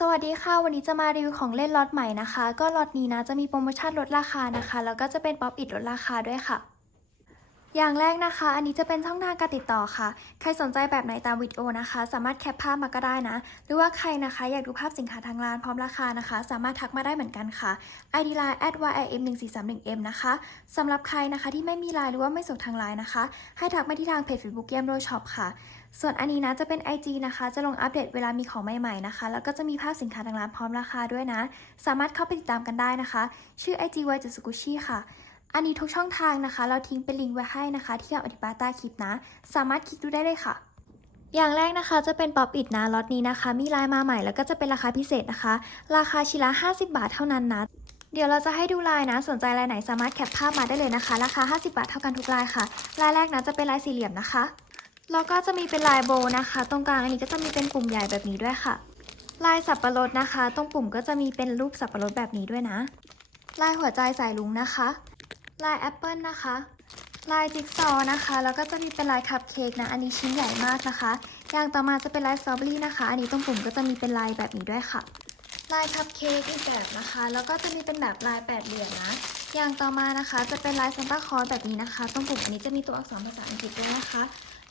สวัสดีค่ะ วันนี้จะมารีวิวของเล่นล็อตใหม่นะคะ ก็ล็อตนี้นะจะมีโปรโมชั่นลดราคานะคะ แล้วก็จะเป็นป๊อปอิดลดราคาด้วยค่ะ อย่างแรกนะคะ อันนี้จะเป็นช่องทางการติดต่อค่ะ ใครสนใจแบบไหนตามวิดีโอนะคะ สามารถแคปภาพมาก็ได้นะ หรือว่าใครนะคะอยากดูภาพสินค้าทางร้านพร้อมราคานะคะ สามารถทักมาได้เหมือนกันค่ะ ID line @ym 1 4 3 1 m นะคะสำหรับใครนะคะที่ไม่มีไลน์หรือว่าไม่สดทางไลน์นะคะ ให้ทักมาที่ทางเพจ Facebook เยี่ยมโดยช็อปค่ะ ส่วนอันนี้นะจะเป็น IG นะคะ จะลงอัปเดตเวลามีของใหม่ๆนะคะ แล้วก็จะมีภาพสินค้าทางร้านพร้อมราคาด้วยนะ สามารถเข้าไปติดตามกันได้นะคะ ชื่อ IG y จุสุกุชิค่ะ อันนี้ทุกช่องทางนะคะ เราทิ้งเป็นลิงก์ไว้ให้นะคะ ที่คำอธิบายใต้คลิปนะ สามารถคลิกดูได้เลยค่ะ อย่างแรกนะคะจะเป็นป๊อปอิดนะล็อตนี้นะคะ มีลายมาใหม่แล้วก็จะเป็นราคาพิเศษนะคะ ราคาชิ้นละ 50 บาทเท่านั้นนะเดี๋ยวเราจะให้ดูลายนะ สนใจลายไหนสามารถแคปภาพมาได้เลยนะคะ ราคา 50 บาทเท่ากันทุกลายค่ะ ลายแรกนะจะเป็นลายสี่เหลี่ยมนะคะ แล้วก็จะมีเป็นลายโบนะคะ ตรงกลางอันนี้ก็จะมีเป็นปุ่มใหญ่แบบนี้ด้วยค่ะ ลายสับปะรดนะคะ ตรงปุ่มก็จะมีเป็นรูปสับปะรดแบบนี้ด้วยนะ ลายหัวใจสายลุงนะคะ ลายแอปเปิลนะคะ ลายจิ๊กซอนะคะ แล้วก็จะมีเป็นลายคัพเค้กนะ อันนี้ชิ้นใหญ่มากนะคะ อย่างต่อมาจะเป็นลายสตรอเบอรี่นะคะ อันนี้ตรงปุ่มก็จะมีเป็นลายแบบนี้ด้วยค่ะ ลายคัพเค้กอีกแบบนะคะ แล้วก็จะมีเป็นแบบลายแปดเหลี่ยมนะ อย่างต่อมานะคะ จะเป็นลายซันตาคลอสแบบนี้นะคะ ตรงปุ่มอันนี้จะมีตัวอักษรภาษาอังกฤษด้วยนะคะ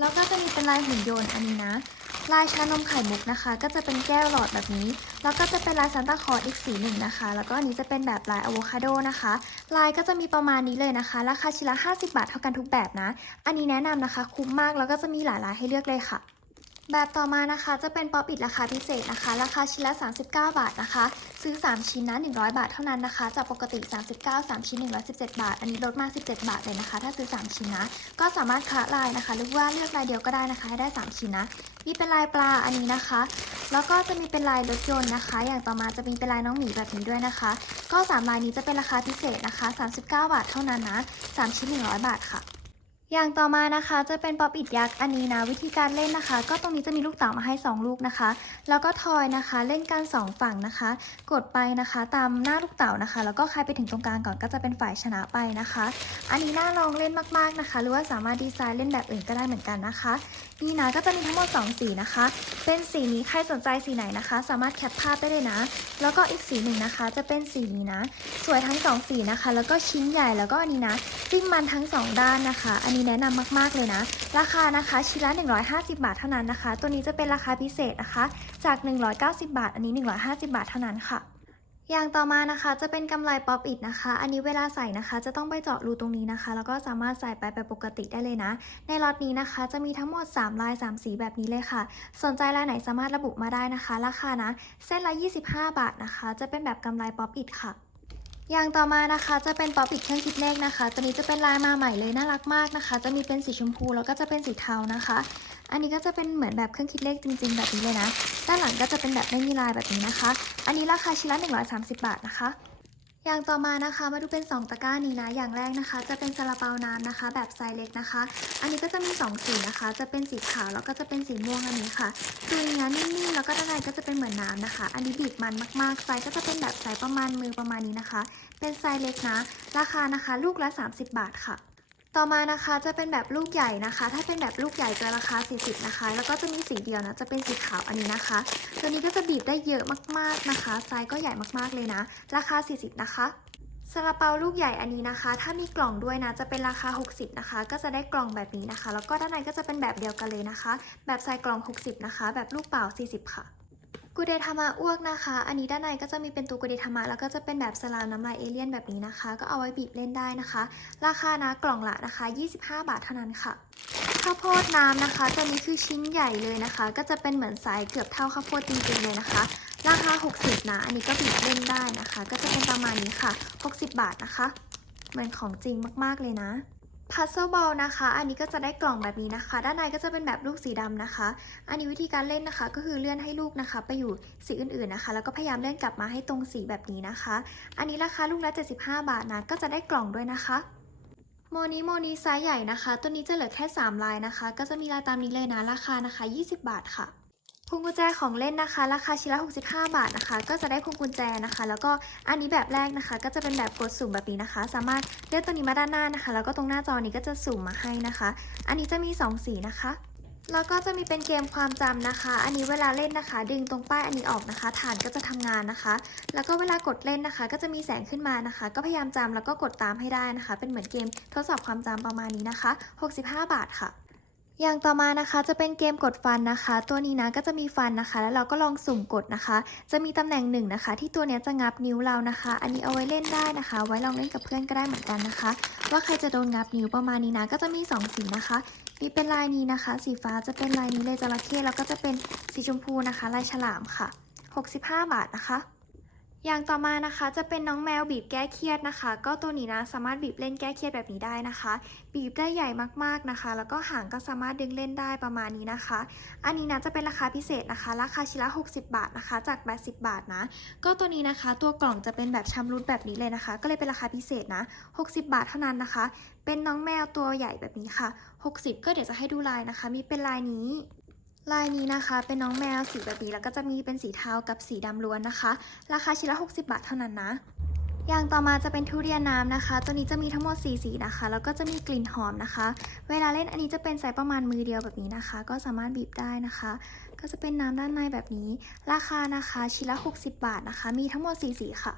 แล้วก็จะมีเป็นลายหุ่นยนต์อันนี้นะ ลายชานมไข่มุกนะคะ ก็จะเป็นแก้วหลอดแบบนี้ แล้วก็จะเป็นลายซานตาคลอสอีกสีหนึ่งนะคะ แล้วก็อันนี้จะเป็นแบบลายอะโวคาโดนะคะ ลายก็จะมีประมาณนี้เลยนะคะ ราคาชิ้นละ 50 บาทเท่ากันทุกแบบนะ อันนี้แนะนำนะคะ คุ้มมาก แล้วก็จะมีหลายลายให้เลือกเลยค่ะ แบบต่อมานะคะจะเป็นป๊อปอิดราคาพิเศษนะคะ ราคาชิ้นละ 39 บาทนะคะ ซื้อ 3 ชิ้นนะ100 บาทเท่านั้นนะคะ จากปกติ 39 3 ชิ้น 117 บาท อันนี้ลดมา 17 บาทเลยนะคะ ถ้าซื้อ 3 ชิ้นนะ ก็สามารถคละลายนะคะ หรือว่าเลือกลายเดียวก็ได้นะคะ ให้ได้ 3 ชิ้นนะ มีเป็นลายปลาอันนี้นะคะ แล้วก็จะมีเป็นลายรถยนต์นะคะ อย่างต่อมาจะมีเป็นลายน้องหมีแบบนี้ด้วยนะคะ ก็3ลายนี้จะเป็นราคาพิเศษนะคะ 39 บาทเท่านั้นนะ 3 ชิ้น 100 บาทค่ะ อย่างต่อมานะคะจะเป็นป๊อปอิดยักษ์อันนี้นะวิธีการเล่นนะคะ ก็ตรงนี้จะมีลูกเต๋ามาให้ 2 ลูกนะคะ แล้วก็ทอยนะคะ เล่นกัน2ฝั่งนะคะ กดไปนะคะ ตามหน้าลูกเต๋านะคะ แล้วก็ใครไปถึงตรงกลางก่อนก็จะเป็นฝ่ายชนะไปนะคะ อันนี้น่าลองเล่นมากๆนะคะ หรือว่าสามารถดีไซน์เล่นแบบอื่นก็ได้เหมือนกันนะคะนี่นะก็จะมีทั้งหมด2สีนะคะ เป็นสีนี้ใครสนใจสีไหนนะคะ สามารถแคปภาพได้เลยนะ แล้วก็อีกสีหนึ่งนะคะ จะเป็นสีนี้นะ สวยทั้ง2สีนะคะ แล้วก็ชิ้นใหญ่แล้วก็อันนี้นะจิ้มมันทั้ง 2 ด้านนะคะ อันนี้แนะนำมากๆเลยนะ ราคานะคะชิ้นละ 150 บาทเท่านั้นนะคะ ตัวนี้จะเป็นราคาพิเศษนะคะ จาก 190 บาท อันนี้ 150 บาทเท่านั้นค่ะอย่างต่อมานะคะจะเป็นกำไลป๊อปอิดนะคะ อันนี้เวลาใส่นะคะ จะต้องไปเจาะรูตรงนี้นะคะ แล้วก็สามารถใส่ไปแบบปกติได้เลยนะ ในล็อตนี้นะคะจะมีทั้งหมด 3 ลาย 3 สีแบบนี้เลยค่ะ สนใจลายไหนสามารถระบุมาได้นะคะ ราคานะเส้นละ 25 บาทนะคะ จะเป็นแบบกำไรป๊อปอิดค่ะ อย่างต่อมานะคะจะเป็นป๊อปอิดเครื่องคิดเลขนะคะ ตัวนี้จะเป็นลายมาใหม่เลยน่ารักมากนะคะ จะมีเป็นสีชมพูแล้วก็จะเป็นสีเทานะคะ อันนี้ก็จะเป็นเหมือนแบบเครื่องคิดเลขจริง ๆ แบบนี้เลยนะ ด้านหลังก็จะเป็นแบบไม่มีลายแบบนี้นะคะ อันนี้ราคาชิ้นละ130 บาทนะคะ อย่างต่อมานะคะมาดูเป็น 2 ตะกร้านี้นะ อย่างแรกนะคะ จะเป็นซาลาเปาน้ำนะคะ แบบไซส์เล็กนะคะ อันนี้ก็จะมี 2 สีนะคะ จะเป็นสีขาวแล้วก็จะเป็นสีม่วงอันนี้ค่ะคืออย่างนี้นิ่มๆแล้วก็ด้านในก็จะเป็นเหมือนน้ำนะคะ อันนี้บีบมันมากๆไซส์ก็จะเป็นแบบไซส์ประมาณมือประมาณนี้นะคะ เป็นไซส์เล็กนะ ราคานะคะ ลูกละ 30 บาทค่ะ ต่อมานะคะจะเป็นแบบลูกใหญ่นะคะ ถ้าเป็นแบบลูกใหญ่จะราคา 40 นะคะ แล้วก็จะมีสีเดียวนะจะเป็นสีขาวอันนี้นะคะ ตัวนี้ก็จะบีบได้เยอะมากๆนะคะไซส์ก็ใหญ่มากๆเลยนะ ราคา 40 นะคะซาลาเปาลูกใหญ่อันนี้นะคะ ถ้ามีกล่องด้วยนะ จะเป็นราคา 60 นะคะ ก็จะได้กล่องแบบนี้นะคะ แล้วก็ด้านในก็จะเป็นแบบเดียวกันเลยนะคะ แบบใส่กล่อง 60 นะคะ แบบลูกเปล่า 40 ค่ะ กูเดทามาอ้วกนะคะ อันนี้ด้านในก็จะมีเป็นตัวกูเดทามาแล้วก็จะเป็นแบบสลามน้ำลายเอเลี่ยนแบบนี้นะคะ ก็เอาไว้บีบเล่นได้นะคะ ราคานะกล่องละนะคะ 25 บาทเท่านั้นค่ะข้าวโพดน้ำนะคะตัวนี้คือชิ้นใหญ่เลยนะคะ ก็จะเป็นเหมือนไซส์เกือบเท่าข้าวโพดจริงๆเลยนะคะ ราคา 60 นะ อันนี้ก็บีบเล่นได้นะคะ ก็จะเป็นประมาณนี้ค่ะ 60 บาทนะคะ เหมือนของจริงมากๆเลยนะ พัซเซิลบอลนะคะ อันนี้ก็จะได้กล่องแบบนี้นะคะ ด้านในก็จะเป็นแบบลูกสีดำนะคะ อันนี้วิธีการเล่นนะคะ ก็คือเลื่อนให้ลูกนะคะ ไปอยู่สีอื่นๆนะคะ แล้วก็พยายามเลื่อนกลับมาให้ตรงสีแบบนี้นะคะ อันนี้ราคาลูกละ 75 บาทนะ ก็จะได้กล่องด้วยนะคะ โมนีโมนีไซส์ใหญ่นะคะ ตัวนี้จะเหลือแค่ 3 ลายนะคะ ก็จะมีลายตามนี้เลยนะ ราคานะคะ 20 บาทค่ะ พวงกุญแจของเล่นนะคะ ราคาชิ้นละ65 บาทนะคะ ก็จะได้พวงกุญแจนะคะ แล้วก็อันนี้แบบแรกนะคะ ก็จะเป็นแบบกดสุ่มแบบนี้นะคะ สามารถเลือกตัวนี้มาด้านหน้านะคะ แล้วก็ตรงหน้าจอนี้ก็จะสุ่มมาให้นะคะ อันนี้จะมี 2 สีนะคะแล้วก็จะมีเป็นเกมความจำนะคะ อันนี้เวลาเล่นนะคะ ดึงตรงป้ายอันนี้ออกนะคะ ฐานก็จะทำงานนะคะ แล้วก็เวลากดเล่นนะคะ ก็จะมีแสงขึ้นมานะคะ ก็พยายามจำแล้วก็กดตามให้ได้นะคะ เป็นเหมือนเกมทดสอบความจำประมาณนี้นะคะ 65 บาทค่ะ อย่างต่อมานะคะจะเป็นเกมกดฟันนะคะ ตัวนี้นะก็จะมีฟันนะคะ แล้วเราก็ลองสุ่มกดนะคะ จะมีตำแหน่งหนึ่งนะคะ ที่ตัวนี้จะงับนิ้วเรานะคะ อันนี้เอาไว้เล่นได้นะคะ ไว้ลองเล่นกับเพื่อนก็ได้เหมือนกันนะคะ ว่าใครจะโดนงับนิ้วประมาณนี้นะก็จะมีสองสีนะคะ มีเป็นลายนี้นะคะ สีฟ้าจะเป็นลายนี้เลยจระเข้แล้วก็จะเป็นสีชมพูนะคะ ลายฉลามค่ะ 65 บาทนะคะ อย่างต่อมานะคะจะเป็นน้องแมวบีบแก้เครียดนะคะ ก็ตัวนี้นะสามารถบีบเล่นแก้เครียดแบบนี้ได้นะคะ บีบได้ใหญ่มากๆนะคะ แล้วก็หางก็สามารถดึงเล่นได้ประมาณนี้นะคะ อันนี้นะจะเป็นราคาพิเศษนะคะ ราคาชิ้นละ 60 บาทนะคะ จาก 80 บาทนะ ก็ตัวนี้นะคะ ตัวกล่องจะเป็นแบบชำรุดแบบนี้เลยนะคะ ก็เลยเป็นราคาพิเศษนะ 60 บาทเท่านั้นนะคะ เป็นน้องแมวตัวใหญ่แบบนี้ค่ะ 60 ก็เดี๋ยวจะให้ดูลายนะคะ มีเป็นลายนี้ ลายนี้นะคะเป็นน้องแมวสีแบบนี้แล้วก็จะมีเป็นสีเทากับสีดำล้วนนะคะ ราคาชิ้นละ 60 บาทเท่านั้นนะ อย่างต่อมาจะเป็นทุเรียนน้ำนะคะ ตัวนี้จะมีทั้งหมด 4 สีนะคะ แล้วก็จะมีกลิ่นหอมนะคะ เวลาเล่นอันนี้จะเป็นไซส์ประมาณมือเดียวแบบนี้นะคะ ก็สามารถบีบได้นะคะ ก็จะเป็นน้ำด้านในแบบนี้ ราคานะคะชิ้นละ 60 บาทนะคะ มีทั้งหมด 4 สีค่ะ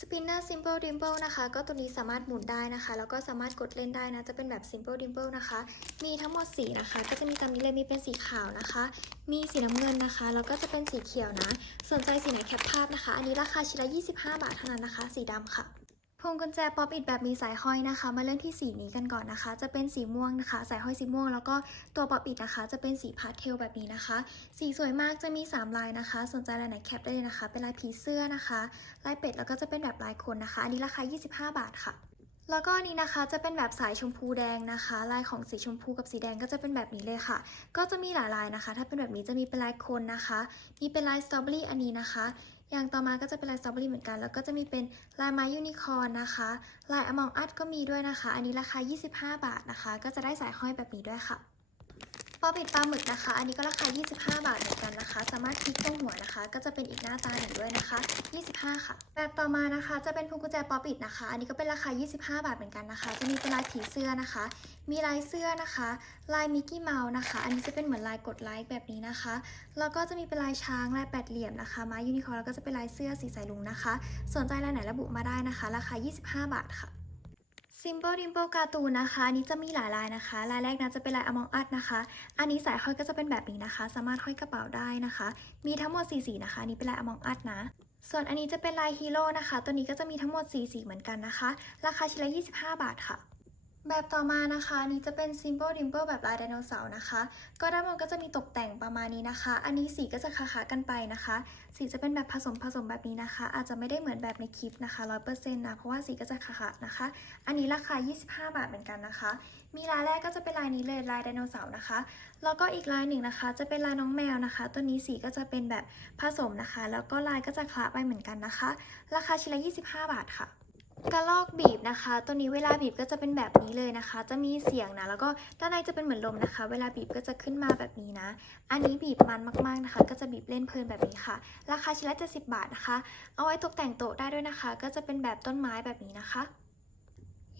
Spinner Simple Dimple นะคะ ก็ตัวนี้สามารถหมุนได้นะคะ แล้วก็สามารถกดเล่นได้นะ จะเป็นแบบ Simple Dimple นะคะ มีทั้งหมดสีนะคะ ก็จะมีตามนี้เลยมีเป็นสีขาวนะคะ มีสีน้ำเงินนะคะ แล้วก็จะเป็นสีเขียวนะ สนใจสีไหนแคปภาพนะคะ อันนี้ราคาชิ้นละ 25 บาทเท่านั้นนะคะ สีดำค่ะ พวงกุญแจป๊อปอิดแบบมีสายห้อยนะคะ มาเริ่มที่สีนี้กันก่อนนะคะ จะเป็นสีม่วงนะคะ สายห้อยสีม่วง แล้วก็ตัวป๊อปอิดนะคะ จะเป็นสีพาสเทลแบบนี้นะคะ สีสวยมากจะมี 3 ลายนะคะ สนใจลายไหนแคปได้เลยนะคะ เป็นลายผีเสื้อนะคะ ลายเป็ดแล้วก็จะเป็นแบบลายคนนะคะ อันนี้ราคา 25 บาทค่ะ แล้วก็นนี้นะคะจะเป็นแบบสายชมพูแดงนะคะ ลายของสีชมพูกับสีแดงก็จะเป็นแบบนี้เลยค่ะ ก็จะมีหลายลายนะคะ ถ้าเป็นแบบนี้จะมีเป็นลายคนนะคะ มีเป็นลายสตรอเบอรี่อันนี้นะคะ อย่างต่อมาก็จะเป็นลายสตรอเบอรี่เหมือนกัน แล้วก็จะมีเป็นลายไม้ยูนิคอร์นนะคะ ลายอมองอัดก็มีด้วยนะคะ อันนี้ราคา 25 บาทนะคะ ก็จะได้สายห้อยแบบนี้ด้วยค่ะ อปอิดปลาหมึกนะคะ อันนี้ก็ราคา 25 บาทเหมือนกันนะคะ สามารถคลิกตรงหัวนะคะ ก็จะเป็นอีกหน้าตาหนึ่งด้วยนะคะ 25 ค่ะ แบบต่อมานะคะ จะเป็นพวงกุญแจป๊อปิดนะคะ อันนี้ก็เป็นราคา 25 บาทเหมือนกันนะคะ จะมีเป็นลายผีเสื้อนะคะ มีลายเสื้อนะคะ ลายมิกกี้เมาส์นะคะ อันนี้จะเป็นเหมือนลายกดไลค์แบบนี้นะคะ แล้วก็จะมีเป็นลายช้าง ลายแปดเหลี่ยมนะคะ ไม้ยูนิคอร์นแล้วก็จะเป็นลายเสื้อสีสายลุงนะคะ สนใจลายไหนระบุมาได้นะคะ ราคา 25 บาทค่ะ ซิมโบลิมโบการ์ตูนนะคะอันนี้จะมีหลายลายนะคะ ลายแรกนะจะเป็นลาย Among Us นะคะ อันนี้สายห้อยก็จะเป็นแบบนี้นะคะ สามารถห้อยกระเป๋าได้นะคะ มีทั้งหมด4สีนะคะอันนี้เป็นลาย Among Us นะ ส่วนอันนี้จะเป็นลายฮีโร่นะคะ ตัวนี้ก็จะมีทั้งหมด4สีเหมือนกันนะคะ ราคาชิ้นละ 25 บาทค่ะ แบบต่อมานะคะอันนี้จะเป็น Simple Dimple แบบลายไดโนเสาร์นะคะ ก็ด้านบนก็จะมีตกแต่งประมาณนี้นะคะ อันนี้สีก็จะคาๆกันไปนะคะ สีจะเป็นแบบผสมผสมแบบนี้นะคะ อาจจะไม่ได้เหมือนแบบในคลิปนะคะ100%นะเพราะว่าสีก็จะขาๆนะคะ อันนี้ราคา 25 บาทเหมือนกันนะคะ มีลายแรกก็จะเป็นลายนี้เลยลายไดโนเสาร์นะคะ แล้วก็อีกลายหนึ่งนะคะ จะเป็นลายน้องแมวนะคะ ตัวนี้สีก็จะเป็นแบบผสมนะคะ แล้วก็ลายก็จะคล้าไปเหมือนกันนะคะ ราคาชิ้นละ25 บาทค่ะ กระลอกบีบนะคะ ตัวนี้เวลาบีบก็จะเป็นแบบนี้เลยนะคะ จะมีเสียงนะ แล้วก็ด้านในจะเป็นเหมือนลมนะคะ เวลาบีบก็จะขึ้นมาแบบนี้นะ อันนี้บีบมันมากๆนะคะ ก็จะบีบเล่นเพลินแบบนี้ค่ะ ราคาชิ้นละ70 บาทนะคะ เอาไว้ตกแต่งโต๊ะได้ด้วยนะคะ ก็จะเป็นแบบต้นไม้แบบนี้นะคะ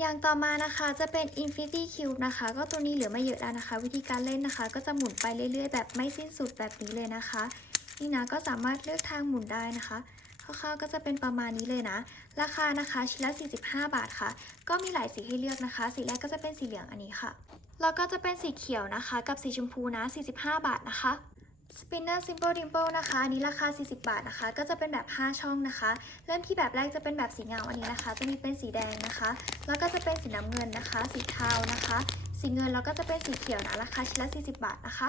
อย่างต่อมานะคะจะเป็น Infinity Cube นะคะ ก็ตัวนี้เหลือไม่เยอะแล้วนะคะ วิธีการเล่นนะคะ ก็จะหมุนไปเรื่อย ๆ แบบไม่สิ้นสุดแบบนี้เลยนะคะ นี่นะก็สามารถเลือกทางหมุนได้นะคะ คร่าวๆก็จะเป็นประมาณนี้เลยนะ ราคานะคะชิ้นละ 45 บาทค่ะ ก็มีหลายสีให้เลือกนะคะ สีแรกก็จะเป็นสีเหลืองอันนี้ค่ะ แล้วก็จะเป็นสีเขียวนะคะ กับสีชมพูนะ 45 บาทนะคะ Spinner Simple Dimple นะคะอันนี้ราคา 40 บาทนะคะ ก็จะเป็นแบบ 5 ช่องนะคะ เริ่มที่แบบแรกจะเป็นแบบสีเงาอันนี้นะคะ จะมีเป็นสีแดงนะคะ แล้วก็จะเป็นสีน้ำเงินนะคะ สีเทานะคะ สีเงินแล้วก็จะเป็นสีเขียวนะ ราคาชิ้นละ 40 บาทนะคะ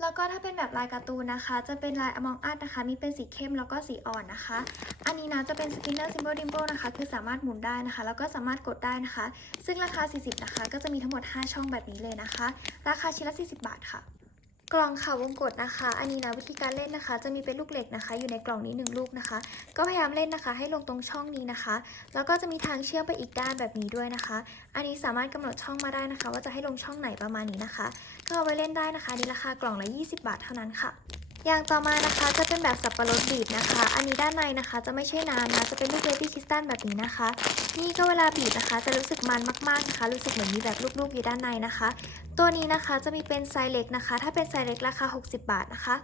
แล้วก็ถ้าเป็นแบบลายการ์ตูนนะคะ จะเป็นลาย Among Us นะคะ มีเป็นสีเข้มแล้วก็สีอ่อนนะคะ อันนี้นะจะเป็น Spinner Simple Dimple นะคะ คือสามารถหมุนได้นะคะ แล้วก็สามารถกดได้นะคะ ซึ่งราคา 40 นะคะ ก็จะมีทั้งหมด 5 ช่องแบบนี้เลยนะคะ ราคาชิ้นละ 40 บาทค่ะ กล่องข่าววงกดนะคะ อันนี้นะวิธีการเล่นนะคะ จะมีเป็นลูกเหล็กนะคะ อยู่ในกล่องนี้หนึ่งลูกนะคะ ก็พยายามเล่นนะคะ ให้ลงตรงช่องนี้นะคะ แล้วก็จะมีทางเชื่อมไปอีกด้านแบบนี้ด้วยนะคะ อันนี้สามารถกำหนดช่องมาได้นะคะ ว่าจะให้ลงช่องไหนประมาณนี้นะคะ ก็เอาไว้เล่นได้นะคะอันนี่ราคากล่องละ 20 บาทเท่านั้นค่ะอย่างต่อมานะคะจะเป็นแบบสับปะรดบีบนะคะ อันนี้ด้านในนะคะ จะไม่ใช่น้ำนะ จะเป็นลูกเบบี้คริสตัลแบบนี้นะคะ นี่ก็เวลาบีบนะคะจะรู้สึกมันมากๆนะคะ รู้สึกเหมือนมีแบบลูกๆอยู่ด้านในนะคะ ตัวนี้นะคะจะมีเป็นไซส์เล็กนะคะ ถ้าเป็นไซส์เล็กราคา 60 บาทนะคะ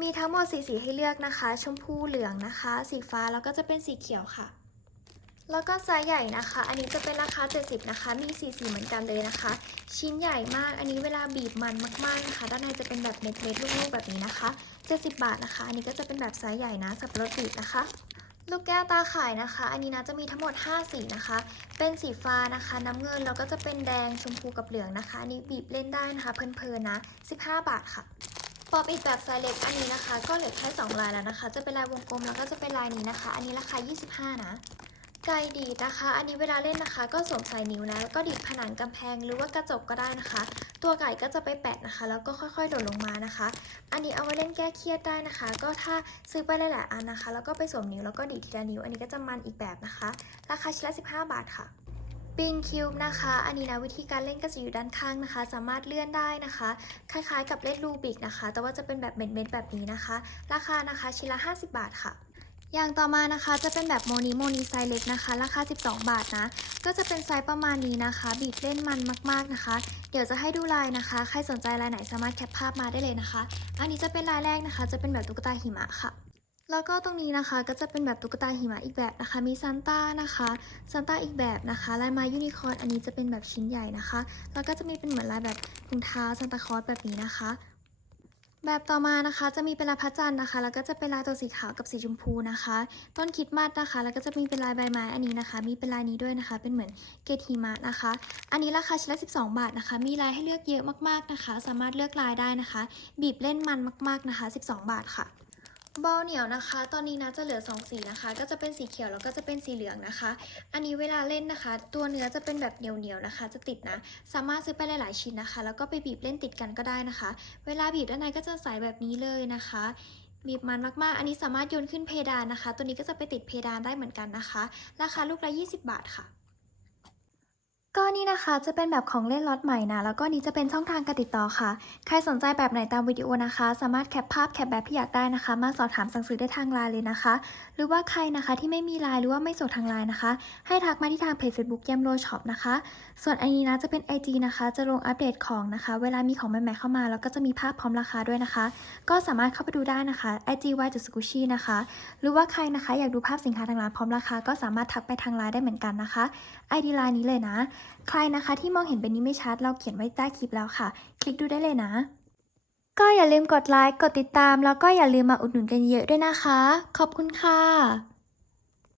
มีทั้งหมดสีสีให้เลือกนะคะ ชมพูเหลืองนะคะ สีฟ้าแล้วก็จะเป็นสีเขียวค่ะ แล้วก็ไซส์ใหญ่นะคะ อันนี้จะเป็นราคา 70 นะคะ มีสีสีเหมือนกันเลยนะคะ ชิ้นใหญ่มากอันนี้เวลาบีบมันมากๆนะคะ ด้านในจะเป็นแบบเม็ดๆลูกๆแบบนี้นะคะ 70 บาทนะคะ อันนี้ก็จะเป็นแบบไซส์ใหญ่นะสับปะรดบีบนะคะ ลูกแก้วตาข่ายนะคะ อันนี้นะจะมีทั้งหมด 5 สีนะคะ เป็นสีฟ้านะคะ น้ำเงินแล้วก็จะเป็นแดงชมพูกับเหลืองนะคะ อันนี้บีบเล่นได้นะคะ เพลินๆนะ 15 บาทค่ะป๊อปอิดแบบไซเล็กอันนี้นะคะ ก็เหลือแค่2ลายแล้วนะคะ จะเป็นลายวงกลมแล้วก็จะเป็นลายนี้นะคะ อันนี้ราคา 25 นะ ไก่ดีดนะคะ อันนี้เวลาเล่นนะคะ ก็สวมใส่นิ้วนะ แล้วก็ดีดผนังกำแพงหรือว่ากระจกก็ได้นะคะ ตัวไก่ก็จะไปแปะนะคะ แล้วก็ค่อยๆหล่นลงมานะคะ อันนี้เอาไว้เล่นแก้เครียดได้นะคะ ก็ถ้าซื้อไปหลายๆอันนะคะ แล้วก็ไปสวมนิ้วแล้วก็ดีดทีละนิ้ว อันนี้ก็จะมันอีกแบบนะคะ ราคาชิ้นละ 15 บาทค่ะปิงคิวบ์นะคะ อันนี้นะวิธีการเล่นก็จะอยู่ด้านข้างนะคะ สามารถเลื่อนได้นะคะ คล้ายๆ กับเล่นรูบิกนะคะ แต่ว่าจะเป็นแบบเม็ดๆแบบนี้นะคะ ราคานะคะชิ้นละ 50 บาทค่ะ อย่างต่อมานะคะจะเป็นแบบโมนิโมนิไซส์เล็กนะคะ ราคา 12 บาทนะ ก็จะเป็นไซส์ประมาณนี้นะคะ บีบเล่นมันมากๆนะคะ เดี๋ยวจะให้ดูลายนะคะ ใครสนใจลายไหนสามารถแคปภาพมาได้เลยนะคะ อันนี้จะเป็นลายแรกนะคะ จะเป็นแบบตุ๊กตาหิมะค่ะ แล้วก็ตรงนี้นะคะก็จะเป็นแบบตุ๊กตาหิมะอีกแบบนะคะ มีซันต้านะคะซันต้าอีกแบบนะคะลายม้ยูนิคอร์นอันนี้จะเป็นแบบชิ้นใหญ่นะคะ แล้วก็จะมีเป็นเหมือนลายแบบถุงเท้าซันตาคลอสแบบนี้นะคะ แบบต่อมานะคะจะมีเป็นลายพระจันทร์นะคะ แล้วก็จะเป็นลายตัวสีขาวกับสีชมพูนะคะ ต้นคิดมาสนะคะ แล้วก็จะมีเป็นลายใบไม้อันนี้นะคะ มีเป็นลายนี้ด้วยนะคะ เป็นเหมือนเกตีมัดนะคะ อันนี้ราคาชิ้นละ12 บาทนะคะ มีลายให้เลือกเยอะมากๆนะคะ สามารถเลือกลายได้นะคะ บีบเล่นมันมาก ๆนะคะ 12 บาทค่ะ บอลเหนียวนะคะ ตอนนี้นะจะเหลือ 2 สีนะคะ ก็จะเป็นสีเขียวแล้วก็จะเป็นสีเหลืองนะคะ อันนี้เวลาเล่นนะคะ ตัวเนื้อจะเป็นแบบเหนียวๆนะคะ จะติดนะ สามารถซื้อไปหลายๆชิ้นนะคะ แล้วก็ไปบีบเล่นติดกันก็ได้นะคะ เวลาบีบด้านในก็จะใสแบบนี้เลยนะคะ บีบมันมากๆ อันนี้สามารถโยนขึ้นเพดานนะคะ ตัวนี้ก็จะไปติดเพดานได้เหมือนกันนะคะ ราคาลูกละ 20 บาทค่ะ ก็นี่นะคะจะเป็นแบบของเล่นล็อตใหม่นะ แล้วก็นี้จะเป็นช่องทางการติดต่อค่ะ ใครสนใจแบบไหนตามวิดีโอนะคะ สามารถแคปภาพแคปแบบที่อยากได้นะคะ มาสอบถามสั่งซื้อได้ทางไลน์เลยนะคะ หรือว่าใครนะคะที่ไม่มีไลน์หรือว่าไม่สดทางไลน์นะคะ ให้ทักมาที่ทางเพจ Facebook ยมโรช็อปนะคะ ส่วนอันนี้นะจะเป็น IG นะคะ จะลงอัปเดตของนะคะ เวลามีของใหม่ๆเข้ามา แล้วก็จะมีภาพพร้อมราคาด้วยนะคะ ก็สามารถเข้าไปดูได้นะคะ IG y จุดสกุชี่นะคะ หรือว่าใครนะคะอยากดูภาพสินค้าทางร้านพร้อมราคา ก็สามารถทักไปทางไลน์ได้เหมือนกันนะคะ ID ไลน์นี้เลยนะใครนะคะที่มองเห็นเป็นนี้ไม่ชัด เราเขียนไว้ใต้คลิปแล้วค่ะ คลิกดูได้เลยนะ ก็อย่าลืมกดไลค์ กดติดตาม แล้วก็อย่าลืมมาอุดหนุนกันเยอะด้วยนะคะ ขอบคุณค่ะ